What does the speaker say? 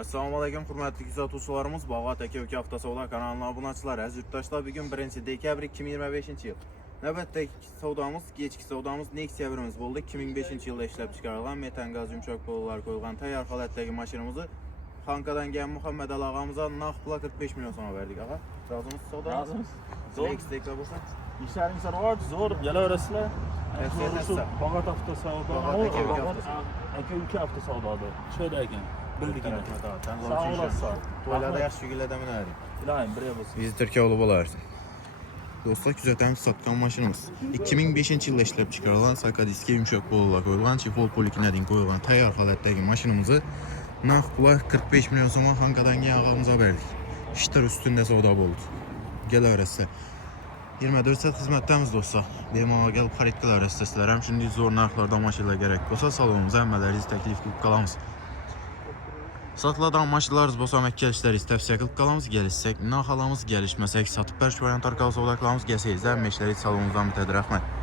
Assalamu alaykum hörmətli kuzatuvchilarimiz, Bağat Aka Avtosavdo kanalına abunəçilər. Əziz yurttaşlar, bugün 1 dekabr 2025-ci il. Növbətdəki savdamız, gecki savdamız Nexia 1'imiz oldu. 2005-ci ildə işləb çıxarılan metan qaz yumşaq bolular qoyulğan tayar halətdəki maşınımızı Xankadan gələn Muhammed Ali ağamıza nağd pula 45 milyon sona verdik ağa. Razımız savdamız? Razımız. Zor. Next olsa? İşleriniz var, zor. Geleverəsilər. Bağat Avtosavdo. Aka Avtosavdo'da. Şöyleyken. Bildik yine. Sağ olasın. Toylarda yaxşı gülədə minərik. İlahim, buraya basın. Bizi Türkiye olub olardı. Dostlar, küzətəmiz satqan maşınımız 2005-ci ildə işləb çıxarılan Sakadiski yumşaq bolular qoyulan, çifol polikinədin qoyulan tayar halətdəki maşınımızı nağd pula 45 milyon soma Xankadan gələn ağamıza verdik. İşlər üstündə savda oldu. Gələrəsə 24 saat xidmətdəmiz dostlar. Benim ağa gəlib xaritqalar istəsələrəm. Şimdi zor narxlarda maşınlar gərək olsa salonumuza əmmələriniz təklif qılıb qalamız. Satıladan maşınlarız bosa məkkəlişlər istəfsə qılıb qalamız gəlişsək, naxalamız gəlişməsək, satıb bərk variant arqalı savdaqlarımız gəlsəyizlər, meşləri salonumuzdan bitədir. Rəhmət.